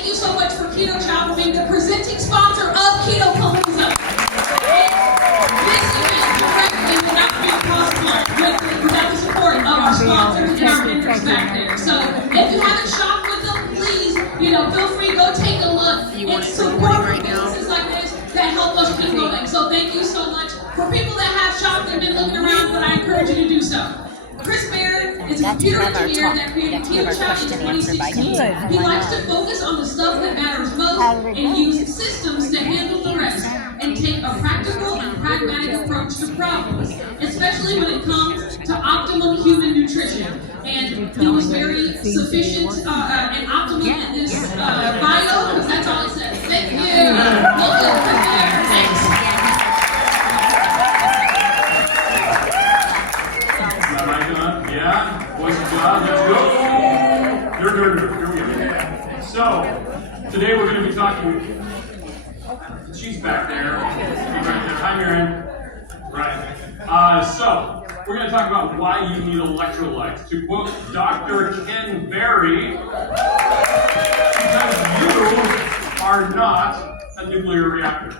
thank you so much for Keto Chow for being the presenting sponsor of Keto Palooza. This event directly would not be possible without the support of our sponsors and our vendors back there. So if you haven't shopped with them, please, feel free, go take a look and support businesses like this that help us keep going. So thank you so much. For people that have shopped and been looking around, but I encourage you to do so. Chris Barrett is a computer engineer that created Keto Chow in 2016. He likes to focus on the stuff that matters most and use systems to handle the rest and take a practical and pragmatic approach to problems, especially when it comes to optimum human nutrition. And he was very sufficient and optimum in this bio, because that's all it says. Thank you. Welcome, Chris Barrett. Thanks. Yeah, voice of God, let's go. Here we go. So, today we're going to be talking, she's back there, she's right there. Hi, Miriam. Right. So, we're going to talk about why you need electrolytes. To quote Dr. Ken Berry, because you are not a nuclear reactor.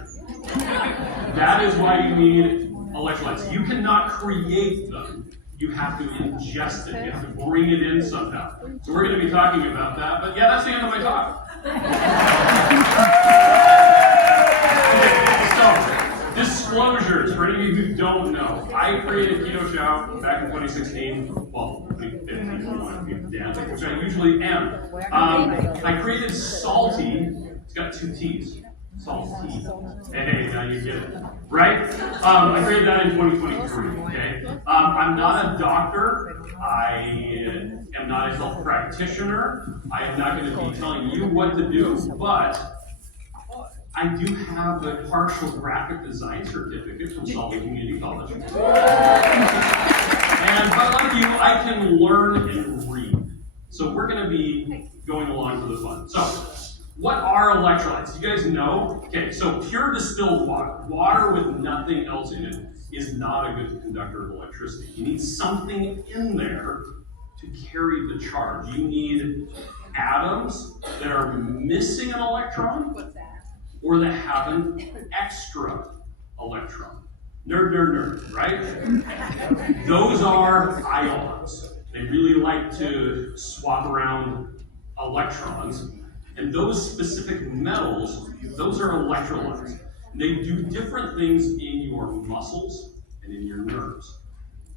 That is why you need electrolytes. You cannot create them. You have to ingest it. You have to bring it in somehow. So we're going to be talking about that. But yeah, that's the end of my talk. Okay, so, disclosures. For any of you who don't know, I created Keto Chow back in 2016. Well, 2015 if you want to be damn, which I usually am. I created Salty. It's got 2 T's. Salty. Hey, now you get it. Right? I created that in 2023, okay? I'm not a doctor. I am not a health practitioner. I am not going to be telling you what to do, but I do have a partial graphic design certificate from Salt Lake Community College. And like you, I can learn and read. So we're going to be going along for the fun. So, what are electrolytes? You guys know? Okay, so pure distilled water with nothing else in it, is not a good conductor of electricity. You need something in there to carry the charge. You need atoms that are missing an electron or that have an extra electron. Nerd, right? Those are ions. They really like to swap around electrons. And those specific metals, those are electrolytes. They do different things in your muscles and in your nerves.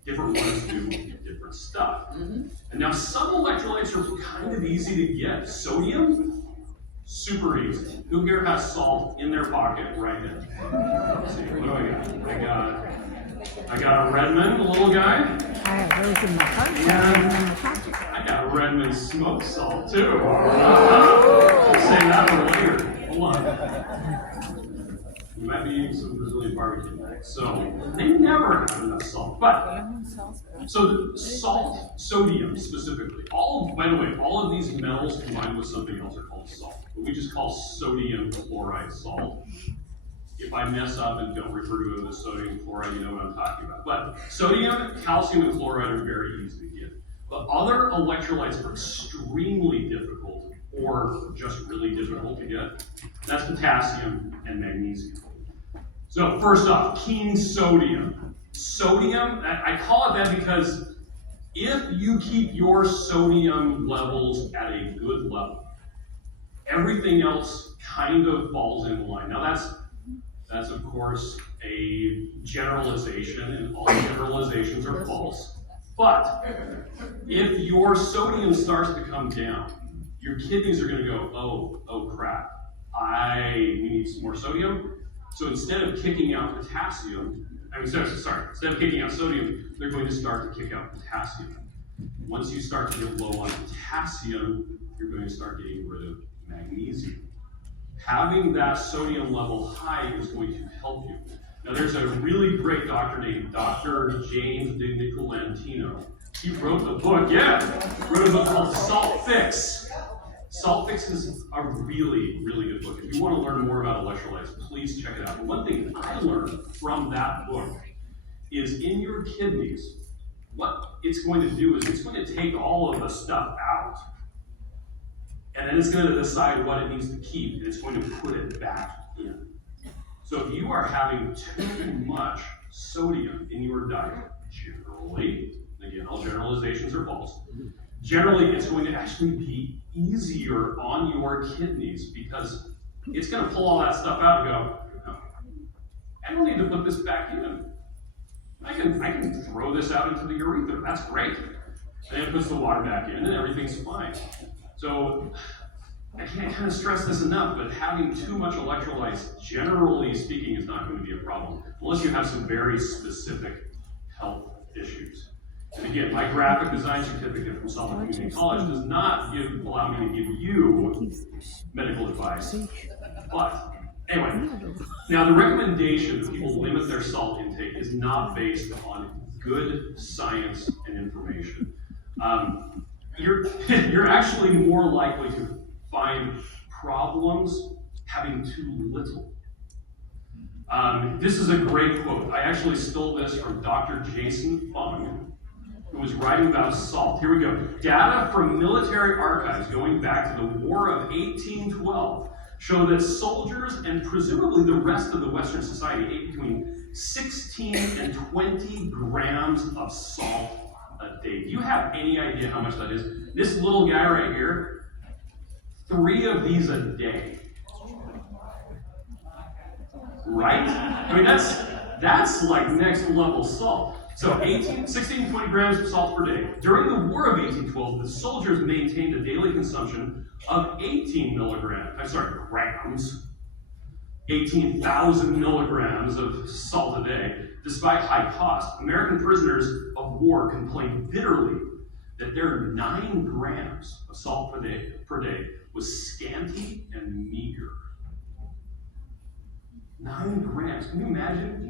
Different ones do different stuff. And now some electrolytes are kind of easy to get. Sodium, super easy. Who here has salt in their pocket right now? Let's see, what do I got? I got a Redmond, a little guy. I have those in my pocket. And I got a Redmond smoked salt too. I'll say that one later. Hold on. You might be eating some Brazilian barbecue next. So they never have enough salt. But so the salt, sodium specifically. By the way, all of these metals combined with something else are called salt. But we just call sodium chloride salt. If I mess up and don't refer to it as sodium chloride, you know what I'm talking about. But sodium, calcium, and chloride are very easy to get. But other electrolytes are extremely difficult or just really difficult to get. That's potassium and magnesium. So first off, king sodium. Sodium, I call it that because if you keep your sodium levels at a good level, everything else kind of falls in line. Now that's of course a generalization, and all generalizations are false. But if your sodium starts to come down, your kidneys are going to go, oh crap, we need some more sodium. So instead of kicking out potassium, instead of kicking out sodium, they're going to start to kick out potassium. Once you start to get low on potassium, you're going to start getting rid of magnesium. Having that sodium level high is going to help you. Now there's a really great doctor named Dr. James DiNicolantino. He wrote a book, wrote a book called Salt Fix. Salt Fix is a really, really good book. If you want to learn more about electrolytes, please check it out. But one thing I learned from that book is in your kidneys, what it's going to do is it's going to take all of the stuff out. and then it's going to decide what it needs to keep, and it's going to put it back in. So if you are having too much sodium in your diet, generally, again, all generalizations are false, generally it's going to actually be easier on your kidneys because it's going to pull all that stuff out and go, oh, I don't need to put this back in. I can throw this out into the urethra. That's great. And it puts the water back in and everything's fine. So I can't kind of stress this enough, but having too much electrolytes, generally speaking, is not going to be a problem, unless you have some very specific health issues. And again, my graphic design certificate from Salt Lake Community College does not allow me to give you medical advice. But anyway, now the recommendation that people limit their salt intake is not based on good science and information. You're actually more likely to find problems having too little. This is a great quote. I actually stole this from Dr. Jason Fung, who was writing about salt. Here we go. Data from military archives going back to the War of 1812 show that soldiers and presumably the rest of the Western society ate between 16 and 20 grams of salt a day. Do you have any idea how much that is? This little guy right here, 3 of these a day. Right? I mean, that's like next level salt. So 16 to 20 grams of salt per day. During the War of 1812, the soldiers maintained a daily consumption of 18,000 milligrams of salt a day. Despite high cost, American prisoners of war complained bitterly that their 9 grams of salt per day was scanty and meager. 9 grams. Can you imagine?